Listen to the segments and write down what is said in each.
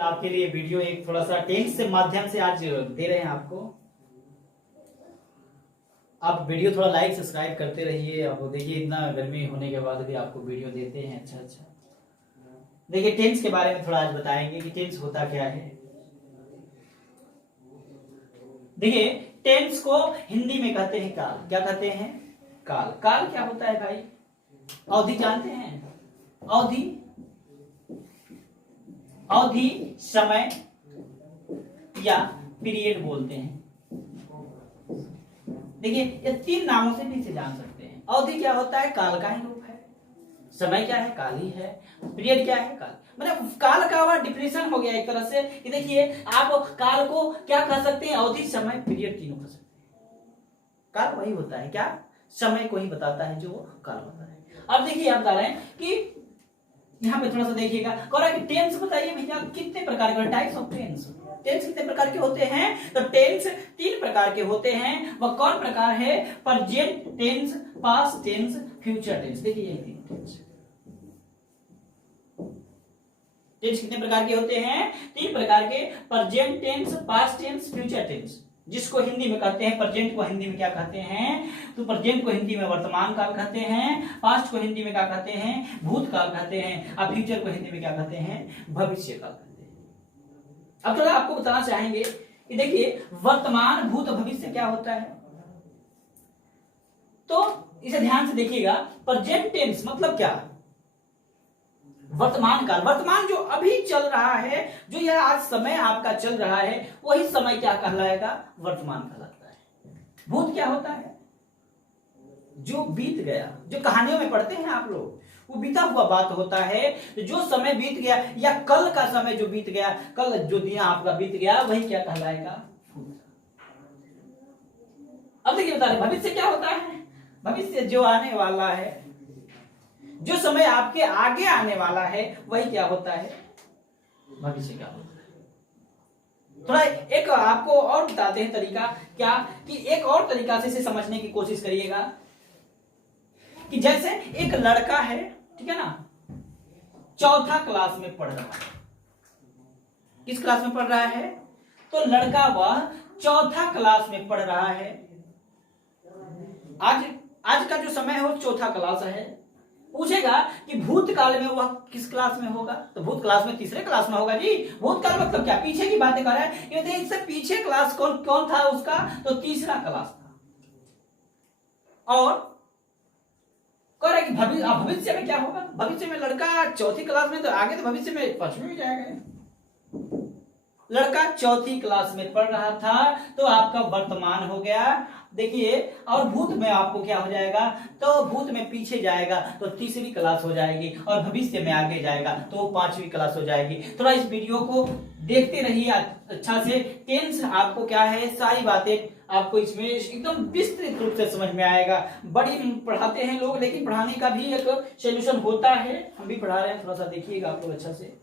आपके लिए वीडियो एक थोड़ा सा टेंस से माध्यम से आज दे रहे हैं आपको। आप वीडियो थोड़ा लाइक सब्सक्राइब करते रहिए। अब देखिए इतना गर्मी होने के बाद भी आपको वीडियो देते हैं। अच्छा देखिए टेंस के बारे में थोड़ा आज बताएंगे कि टेंस होता क्या है। देखिए टेंस को हिंदी में कहते हैं काल। क्या कहते हैं? काल। काल क्या होता है भाई? अवधि जानते हैं? अवधि, अवधि समय या पीरियड बोलते हैं। देखिए ये तीन नामों से भी इसे जान सकते हैं। अवधि क्या होता है? काल का ही रूप है। समय क्या है? काल ही है। पीरियड क्या है? काल। मतलब काल का वह डिफिनेशन हो गया एक तरह से कि देखिए आप काल को क्या कह सकते हैं? अवधि, समय, पीरियड तीनों कह सकते हैं। काल वही होता है क्या? समय को ही बताता है जो काल होता है। अब देखिए आप बता रहे हैं कि यहाँ पे थोड़ा सा देखिएगा, कह रहा है कि टेंस बताइए भैया कितने प्रकार के टाइप्स ऑफ टेंस। टेंस कितने प्रकार के होते हैं? तो टेंस तीन प्रकार के होते हैं। वह कौन प्रकार है? Present tense, past tense, future tense. देखिए ये तीन टेंस। टेंस कितने प्रकार के होते हैं? तीन प्रकार के। Present tense, past tense, future tense. जिसको हिंदी में कहते हैं, प्रेजेंट को हिंदी में क्या कहते हैं? तो प्रेजेंट को हिंदी में वर्तमान काल कहते हैं, पास्ट को हिंदी में क्या कहते हैं? भूतकाल कहते हैं, और फ्यूचर को हिंदी में क्या कहते हैं? भविष्य काल कहते हैं। अब थोड़ा आपको बताना चाहेंगे कि देखिए वर्तमान, भूत, भविष्य क्या होता है। तो इसे ध्यान से देखिएगा। प्रेजेंट टेंस मतलब क्या? वर्तमान काल। वर्तमान जो अभी चल रहा है, जो यह आज समय आपका चल रहा है, वही समय क्या कहलाएगा? वर्तमान कहलाता है। भूत क्या होता है? जो बीत गया, जो कहानियों में पढ़ते हैं आप लोग, वो बीता हुआ बात होता है। जो समय बीत गया या कल का समय जो बीत गया, कल जो दिन आपका बीत गया, वही क्या कहलाएगा? भूत। अब देखिए बता रहे भविष्य क्या होता है? भविष्य जो आने वाला है, जो समय आपके आगे आने वाला है, वही क्या होता है? भविष्य क्या होता है। थोड़ा एक आपको और बताते हैं तरीका, क्या कि एक और तरीका से इसे समझने की कोशिश करिएगा कि जैसे एक लड़का है, ठीक है ना, चौथा क्लास में पढ़ रहा है। किस क्लास में पढ़ रहा है? तो लड़का वह चौथा क्लास में पढ़ रहा है। आज का जो समय है वो चौथा क्लास है। पूछेगा कि भूतकाल में वह किस क्लास में होगा? तो भूत क्लास में तीसरे क्लास में होगा जी। भूतकाल मतलब क्या? पीछे की बातें कर रहा है। ये देखिए इससे पीछे क्लास कौन कौन था उसका? तो तीसरा क्लास था। और कह रहा है कि भविष्य में क्या होगा? भविष्य में लड़का चौथी क्लास में, तो आगे तो भविष्य में पांचवी में जाएगा। लड़का चौथी क्लास में पढ़ रहा था, तो आपका वर्तमान हो गया। देखिए और भूत में आपको क्या हो जाएगा? तो भूत में पीछे जाएगा तो तीसरी क्लास हो जाएगी, और भविष्य में आगे जाएगा तो पांचवी क्लास हो जाएगी। थोड़ा इस वीडियो को देखते रहिए अच्छा से। टेंस आपको क्या है, सारी बातें आपको इसमें एकदम विस्तृत रूप से समझ में आएगा। बड़ी पढ़ाते हैं लोग, लेकिन पढ़ाने का भी एक सोल्यूशन होता है। हम भी पढ़ा रहे हैं, थोड़ा सा देखिएगा आप लोग अच्छा से।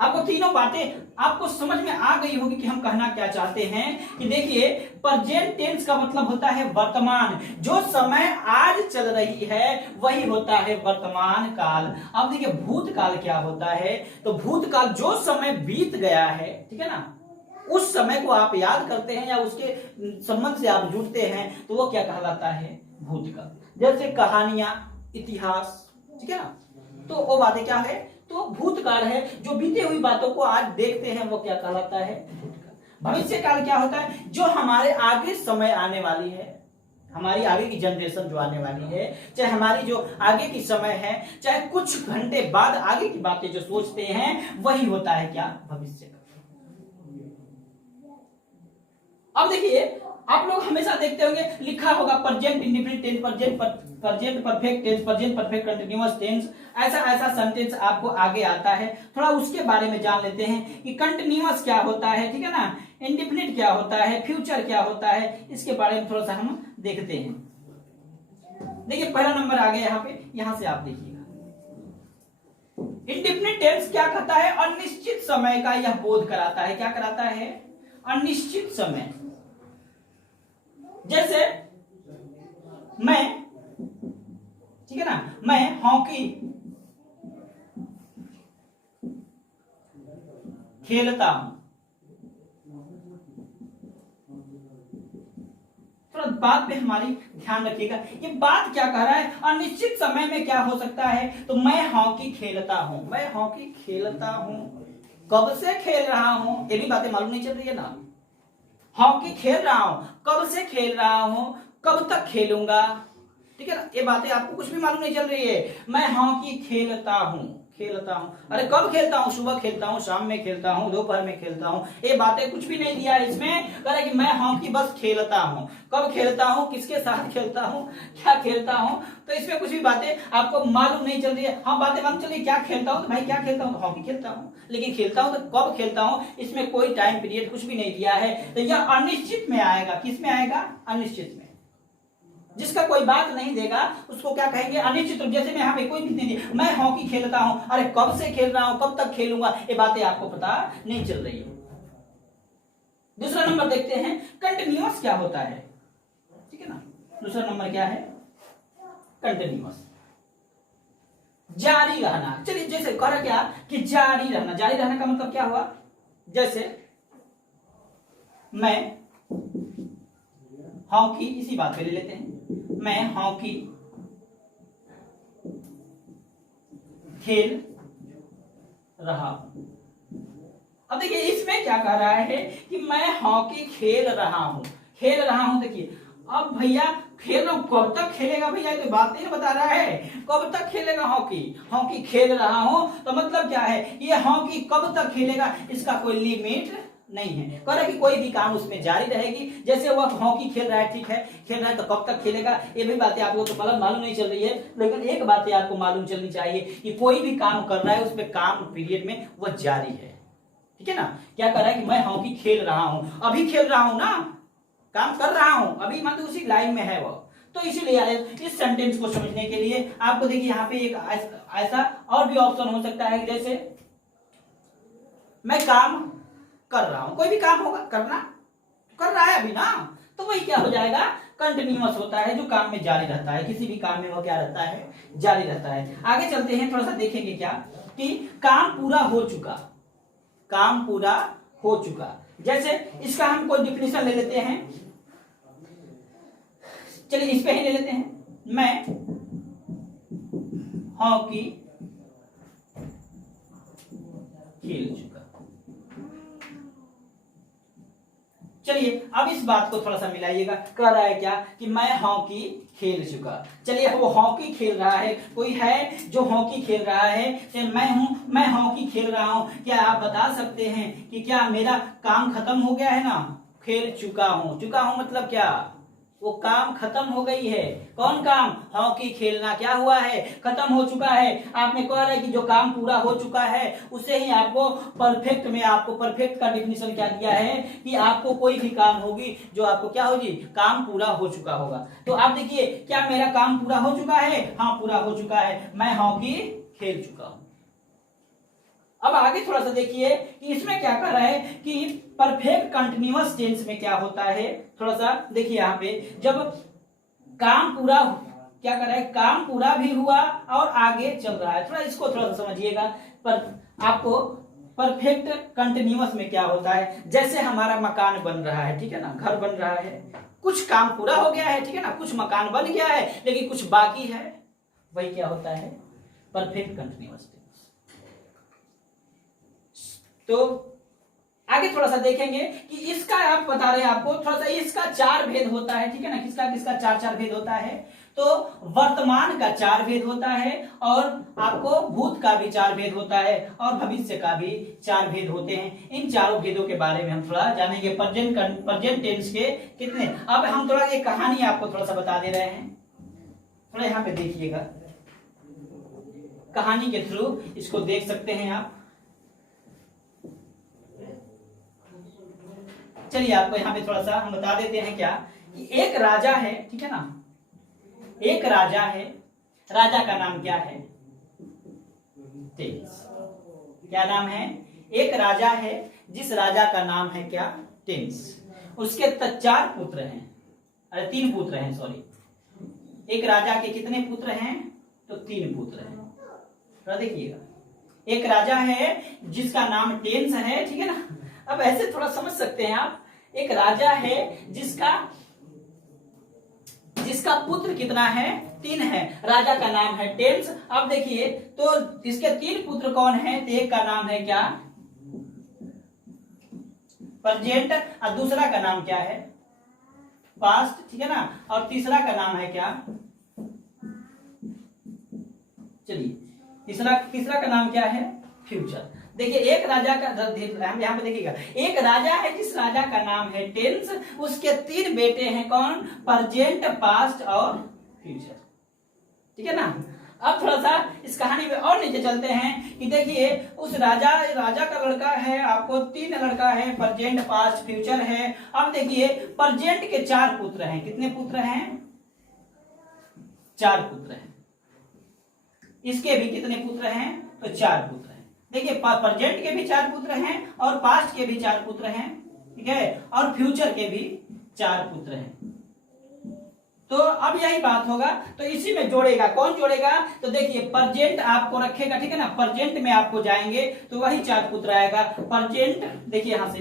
आपको तीनों बातें आपको समझ में आ गई होगी कि हम कहना क्या चाहते हैं। कि देखिए प्रेजेंट टेंस का मतलब होता है वर्तमान। जो समय आज चल रही है वही होता है वर्तमान काल। अब देखिए भूतकाल क्या होता है? तो भूतकाल जो समय बीत गया है, ठीक है ना, उस समय को आप याद करते हैं या उसके संबंध से आप जुड़ते हैं, तो वो क्या कहलाता है? भूतकाल। जैसे कहानियां, इतिहास, ठीक है ना, तो वो बातें क्या है? तो भूतकाल है। जो बीते हुई बातों को आज देखते हैं वो क्या कहलाता है? भूतकाल। भविष्य काल क्या होता है? जो हमारे आगे समय आने वाली है, हमारी आगे की जनरेशन जो आने वाली है, चाहे हमारी जो आगे की समय है, चाहे कुछ घंटे बाद आगे की बातें जो सोचते हैं, वही होता है क्या? भविष्य काल। अब देखिए आप लोग हमेशा देखते होंगे लिखा होगा present indefinite tense, present perfect tense, present perfect continuous tense. ऐसा सेंटेंस आपको आगे आता है। थोड़ा उसके बारे में जान लेते हैं कि कंटीन्यूअस क्या होता है, ठीक है ना, इंडेफिनिट क्या होता है, फ्यूचर क्या होता है, इसके बारे में थोड़ा सा हम देखते हैं। देखिए पहला नंबर आ गया यहाँ पे, यहां से आप देखिएगा। इंडेफिनिट टेंस क्या कहता है? अनिश्चित समय का यह बोध कराता है। क्या कराता है? अनिश्चित समय। जैसे मैं, ठीक है ना, मैं हॉकी खेलता हूं। थोड़ा बात पे हमारी ध्यान रखिएगा, ये बात क्या कह रहा है, अनिश्चित समय में क्या हो सकता है, तो मैं हॉकी खेलता हूं, मैं हॉकी खेलता हूं, कब से खेल रहा हूं, ये भी बातें मालूम नहीं चल रही है ना। हॉकी खेल रहा हूं, कब से खेल रहा हूं, कब तक खेलूंगा, ठीक है ना, ये बातें आपको कुछ भी मालूम नहीं चल रही है। मैं हॉकी खेलता हूं, खेलता हूं, अरे कब खेलता हूं, सुबह खेलता हूं, शाम में खेलता हूं, दोपहर में खेलता हूं, ये बातें कुछ भी नहीं दिया है इसमें। कह रहा है कि मैं हॉकी बस खेलता हूं, कब खेलता हूं, किसके साथ खेलता हूं, क्या खेलता हूं, तो इसमें कुछ भी बातें आपको मालूम नहीं चल रही है। हाँ, बातें मालूम चल रही है, क्या खेलता हूं, तो भाई क्या खेलता हूं, तो हॉकी खेलता हूं, लेकिन खेलता हूं तो कब खेलता हूं, इसमें कोई टाइम पीरियड कुछ भी नहीं दिया है, तो यह अनिश्चित में आएगा। किस में आएगा, अनिश्चित में। जिसका कोई बात नहीं देगा उसको क्या कहेंगे, अनिश्चित रूप। जैसे मैं यहाँ पे कोई भी नहीं दिया, मैं हॉकी खेलता हूं, अरे कब से खेल रहा हूं, कब तक खेलूंगा, ये बातें आपको पता नहीं चल रही है। दूसरा नंबर देखते हैं, कंटिन्यूअस क्या होता है, ठीक है ना। दूसरा नंबर क्या है, कंटिन्यूअस, जारी रहना। चलिए, जैसे कह क्या कि जारी रहना, जारी रहने का मतलब क्या हुआ, जैसे मैं हॉकी, इसी बात पे ले लेते हैं, मैं हॉकी खेल रहा हूं। अब देखिए इसमें क्या कह रहा है कि मैं हॉकी खेल रहा हूं, खेल रहा हूं। देखिए अब भैया खेल रहा हूं, कब तक खेलेगा भैया, ये तो बात नहीं बता रहा है, कब तक खेलेगा हॉकी, हॉकी खेल रहा हूं तो मतलब क्या है, ये हॉकी कब तक खेलेगा, इसका कोई लिमिट नहीं है। कह रहा है कि कोई भी काम उसमें जारी रहेगी। जैसे वह हॉकी खेल रहा है, ठीक है, खेल रहा है तो कब तक खेलेगा, ये भी बातें आपको तो मालूम नहीं चल रही है, लेकिन एक बात आपको मालूम चलनी चाहिए कि कोई भी काम कर रहा है उसमें काम पीरियड में वह जारी है, ठीक है ना। क्या कर रहा है कि मैं हॉकी खेल रहा हूं, अभी खेल रहा हूं ना, काम कर रहा हूं अभी, मतलब उसी लाइन में है वो। तो इसीलिए इस सेंटेंस को समझने के लिए आपको देखिए यहाँ पे एक ऐसा और भी ऑप्शन हो सकता है, जैसे मैं काम कर रहा हूं, कोई भी काम होगा, करना कर रहा है अभी ना, तो वही क्या हो जाएगा, कंटिन्यूअस होता है, जो काम में जारी रहता है, किसी भी काम में वो क्या रहता है, जारी रहता है। आगे चलते हैं, थोड़ा सा देखेंगे क्या कि काम पूरा हो चुका, काम पूरा हो चुका। जैसे इसका हम कोई डिफिनेशन ले लेते हैं, चलिए इस पे ही ले लेते हैं, मैं हॉकी खेल चुका। चलिए अब इस बात को थोड़ा सा मिलाइएगा, कह रहा है क्या कि मैं हॉकी खेल चुका। चलिए वो हॉकी खेल रहा है, कोई है जो हॉकी खेल रहा है, मैं हूं, मैं हॉकी खेल रहा हूं। क्या आप बता सकते हैं कि क्या मेरा काम खत्म हो गया है ना, खेल चुका हूं, चुका हूं मतलब क्या, वो काम खत्म हो गई है। कौन काम, हॉकी खेलना क्या हुआ है, खत्म हो चुका है। आपने कह रहा है कि जो काम पूरा हो चुका है उसे ही आपको परफेक्ट में, आपको परफेक्ट का डिफिनेशन क्या दिया है कि आपको कोई भी काम होगी जो आपको क्या होगी, काम पूरा हो चुका होगा। तो आप देखिए क्या मेरा काम पूरा हो चुका है, हाँ पूरा हो चुका है, मैं हॉकी खेल चुका हूं। अब आगे थोड़ा सा देखिए कि इसमें क्या कर रहा है कि परफेक्ट कंटिन्यूअस टेंस में क्या होता है, थोड़ा सा देखिए यहाँ पे, जब काम पूरा क्या कर रहा है, काम पूरा भी हुआ और आगे चल रहा है, थोड़ा इसको थोड़ा सा समझिएगा। पर आपको परफेक्ट कंटिन्यूअस में क्या होता है, जैसे हमारा मकान बन रहा है, ठीक है ना, घर बन रहा है, कुछ काम पूरा हो गया है, ठीक है ना, कुछ मकान बन गया है लेकिन कुछ बाकी है, वही क्या होता है, परफेक्ट कंटिन्यूअस। तो आगे थोड़ा सा देखेंगे कि इसका आप बता रहे हैं आपको थोड़ा सा, इसका चार भेद होता है, ठीक है ना, किसका किसका चार चार भेद होता है, तो वर्तमान का चार भेद होता है, और आपको भूत का भी चार भेद होता है, और भविष्य का भी चार भेद होते हैं। इन चारों भेदों के बारे में हम थोड़ा जानेंगे, प्रेजेंट टेंस के कितने। अब हम थोड़ा ये कहानी आपको थोड़ा सा बता दे रहे हैं, थोड़ा यहाँ पे देखिएगा, कहानी के थ्रू इसको देख सकते हैं आप। चलिए आपको यहाँ पे थोड़ा सा हम बता देते हैं क्या कि एक राजा है, ठीक है ना, एक राजा है, राजा का नाम क्या है, टेंस। क्या नाम है, एक राजा है जिस राजा का नाम है क्या, टेंस। उसके चार पुत्र हैं, अरे तीन पुत्र हैं, सॉरी, एक राजा के कितने पुत्र हैं, तो तीन पुत्र हैं। देखिएगा एक राजा है जिसका नाम टेंस है, ठीक है ना। अब ऐसे थोड़ा समझ सकते हैं आप, एक राजा है जिसका पुत्र कितना है, 3 है, राजा का नाम है टेंस। अब देखिए तो इसके 3 पुत्र कौन है, तो एक का नाम है क्या, प्रेजेंट, और दूसरा का नाम क्या है, पास्ट, ठीक है ना, और तीसरा का नाम है क्या, चलिए तीसरा का नाम क्या है, फ्यूचर। देखिए एक राजा का, यहाँ पे देखिएगा, एक राजा है जिस राजा का नाम है टेंस, उसके 3 बेटे हैं, कौन, प्रेजेंट, पास्ट और फ्यूचर, ठीक है ना। अब थोड़ा सा इस कहानी में और नीचे चलते हैं कि देखिए उस राजा का लड़का है, आपको 3 लड़का है, प्रेजेंट, पास्ट, फ्यूचर है। अब देखिए प्रेजेंट के 4 पुत्र हैं, कितने पुत्र हैं, 4 पुत्र हैं। इसके भी कितने पुत्र हैं, तो 4 पुत्र हैं। देखिए प्रेजेंट के भी 4 पुत्र हैं और पास्ट के भी 4 पुत्र हैं, ठीक है, और फ्यूचर के भी 4 पुत्र हैं। तो अब यही बात होगा, तो इसी में जोड़ेगा, कौन जोड़ेगा, तो देखिए प्रेजेंट आपको रखेगा, ठीक है ना, प्रेजेंट में आपको जाएंगे तो वही 4 पुत्र आएगा। प्रेजेंट देखिए यहां से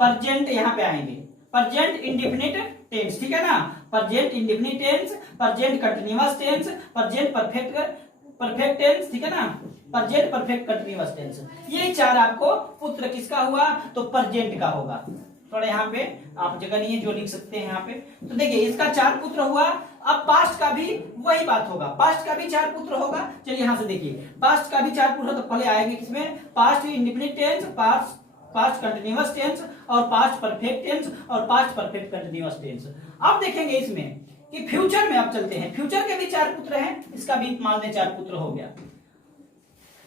प्रेजेंट यहां पे आएंगे, प्रेजेंट इंडेफिनिट टेंस, ठीक है ना, present indefinite tense, present continuous tense, present perfect tense, ठीक है ना, प्रेजेंट परफेक्ट कंटीन्यूअस टेंस। ये 4 आपको पुत्र किसका हुआ, तो प्रेजेंट का होगा। थोड़ा यहाँ पे आप जगह नहीं है जो लिख सकते हैं यहाँ पे, तो देखिए इसका 4 पुत्र हुआ। अब पास्ट का भी वही बात होगा, पास्ट का भी 4 पुत्र होगा। चलिए यहां से देखिए पास्ट का भी 4 पुत्र, तो पहले आएंगे किसमें, past indefinite tense, past continuous tense और पास्ट परफेक्ट टेंस और पास्ट परफेक्ट कंटीन्यूअस टेंस। अब देखेंगे इसमें कि फ्यूचर में आप चलते हैं, फ्यूचर के भी 4 पुत्र हैं, इसका भी मान लें 4 पुत्र हो गया,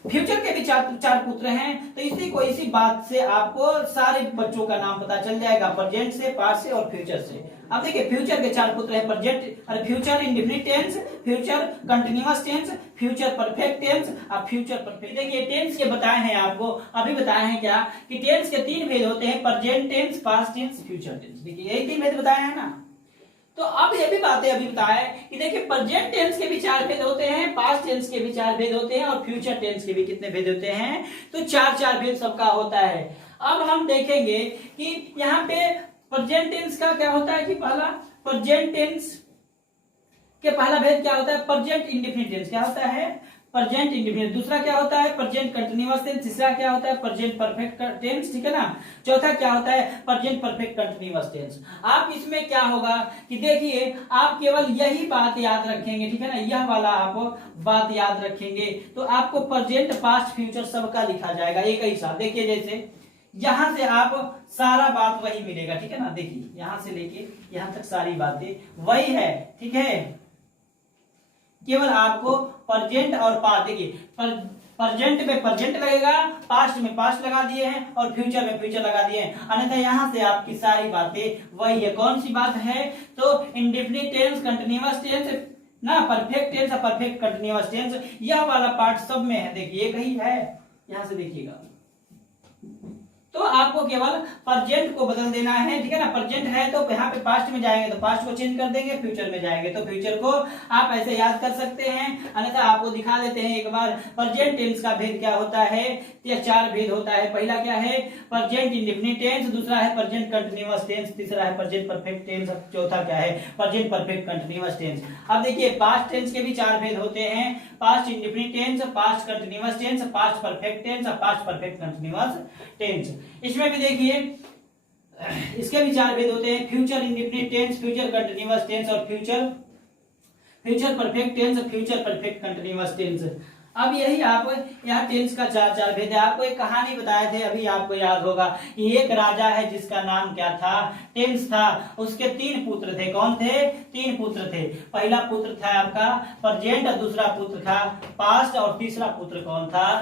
फ्यूचर के भी 4 पुत्र हैं। तो इसी बात से आपको सारे बच्चों का नाम पता चल जाएगा, प्रेजेंट से, पास्ट से और फ्यूचर से। अब देखिए फ्यूचर के 4 पुत्र हैं, प्रेजेंट और future indefinite tense, future continuous tense, future perfect tense और फ्यूचर परफेक्ट। देखिए टेंस के बताए हैं आपको, अभी बताए हैं क्या कि टेंस के 3 भेद होते हैं, present tense, past tense, future tense. देखिए यही 3 भेद बताए हैं ना। तो अब ये भी बातें अभी बताए कि देखिए प्रेजेंट टेंस के भी 4 भेद होते हैं, पास्ट टेंस के भी 4 भेद होते हैं और फ्यूचर टेंस के भी कितने भेद होते हैं, तो 4 भेद सबका होता है। अब हम देखेंगे कि यहाँ पे प्रेजेंट टेंस का क्या होता है कि पहला प्रेजेंट टेंस के पहला भेद क्या होता है, प्रेजेंट इंडेफिनिट टेंस क्या होता है, प्रेजेंट इंडेफिनिट। दूसरा क्या होता है, प्रेजेंट कंटीन्यूअस टेंस। तीसरा क्या होता है, प्रेजेंट परफेक्ट टेंस, ठीक है ना। चौथा क्या होता है, प्रेजेंट परफेक्ट कंटीन्यूअस टेंस। आप इसमें क्या होगा कि देखिए आप केवल यही बात याद रखेंगे, ठीक है ना, यह वाला आप बात याद रखेंगे तो आपको प्रेजेंट, पास्ट, फ्यूचर सबका लिखा जाएगा एक ही साथ। देखिए जैसे यहां से आप सारा बात वही मिलेगा, ठीक है ना, देखिए यहां से लेके यहां तक सारी बातें वही है, ठीक है। केवल आपको प्रेजेंट और पास्ट, देखिए प्रेजेंट में प्रेजेंट लगेगा, पास्ट में पास्ट लगा दिए हैं और फ्यूचर में फ्यूचर लगा दिए हैं, अन्यथा यहां से आपकी सारी बातें वही है। कौन सी बात है, तो इंडेफिनिट टेंस, कंटीन्यूअस टेंस ना, परफेक्ट टेंस और परफेक्ट कंटीन्यूअस टेंस, यह वाला पार्ट सब में है। देखिए एक ही है, यहां से देखिएगा। तो आपको केवल प्रेजेंट को बदल देना है, ठीक है ना। प्रेजेंट है तो यहाँ पे पास्ट में जाएंगे तो पास्ट को चेंज कर देंगे, फ्यूचर में जाएंगे तो फ्यूचर को आप ऐसे याद कर सकते हैं। अन्यथा आपको दिखा देते हैं एक बार प्रेजेंट टेंस का भेद क्या होता है। यह 4 भेद होता है। पहला क्या है, प्रेजेंट इंडेफिनिट टेंस, दूसरा है प्रेजेंट कंटीन्यूअस टेंस, तीसरा है प्रेजेंट परफेक्ट टेंस, चौथा क्या है, प्रेजेंट परफेक्ट कंटीन्यूअस टेंस। अब देखिए पास्ट टेंस के भी 4 भेद होते हैं, past indefinite tense, past continuous tense, past perfect tense और पास्ट परफेक्ट कंटीन्यूअस टेंस। इसमें भी देखिए इसके भी 4 भेद होते हैं, future indefinite tense, future continuous tense और future perfect tense, future perfect continuous tense. अब यही आप यहाँ टेंस का 4 भेद है। आपको एक कहानी बताए थे, अभी आपको याद होगा कि एक राजा है जिसका नाम क्या था, टेंस था। उसके 3 पुत्र थे। कौन थे, 3 पुत्र थे। पहला पुत्र था आपका प्रेजेंट, दूसरा पुत्र था पास्ट और तीसरा पुत्र कौन था,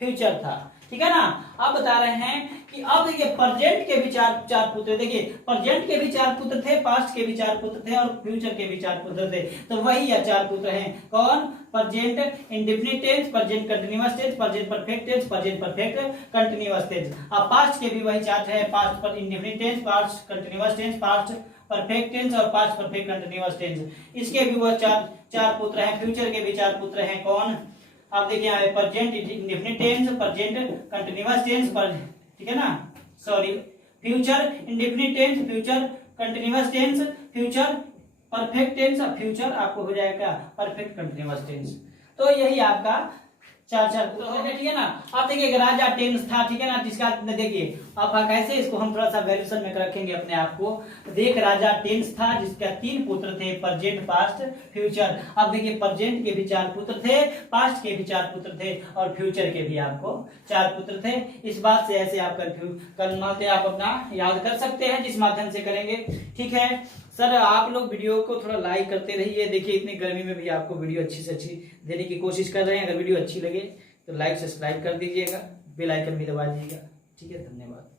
फ्यूचर था, ठीक है ना। अब बता रहे हैं कि अब देखिए प्रेजेंट के भी 4 पुत्र, देखिए प्रेजेंट के भी 4 पुत्र थे, पास्ट के भी 4 पुत्र थे और फ्यूचर के भी 4 पुत्र थे। तो वही या 4 पुत्र हैं। कौन, present indefinite tense, present continuous tense, present perfect tense, present perfect continuous tense. अब पास्ट के भी वही 4 है, पास्ट पर indefinite tense, past continuous tense, past perfect tense और पास्ट परफेक्ट कंटीन्यूअस टेंस। इसके भी वो 4 पुत्र हैं। फ्यूचर के भी 4 पुत्र हैं। कौन, आप देखिए यहाँ present indefinite tense, present continuous tense, पर ठीक है ना, sorry future indefinite tense, future continuous tense, future perfect tense और फ्यूचर आपको हो जाएगा परफेक्ट कंटिन्यूअस टेंस। तो यही आपका चार तो ठीक है ना। अब देखिए राजा टेंस था, ठीक है ना, जिसका देखिए अब कैसे इसको हम थोड़ा सा वेरिएशन में रखेंगे अपने आप को। देख राजा टेंस था जिसका 3 पुत्र थे, प्रेजेंट पास्ट फ्यूचर। अब देखिए प्रेजेंट के भी 4 पुत्र थे, पास्ट के भी 4 पुत्र थे और फ्यूचर के भी आपको 4 पुत्र थे। इस बात से ऐसे आप कल आप अपना याद कर सकते हैं जिस माध्यम से करेंगे। ठीक है सर, आप लोग वीडियो को थोड़ा लाइक करते रहिए। देखिए इतनी गर्मी में भी आपको वीडियो अच्छी से अच्छी देने की कोशिश कर रहे हैं। अगर वीडियो अच्छी लगे तो लाइक सब्सक्राइब कर दीजिएगा, बेल आइकन भी दबा दीजिएगा। ठीक है, धन्यवाद।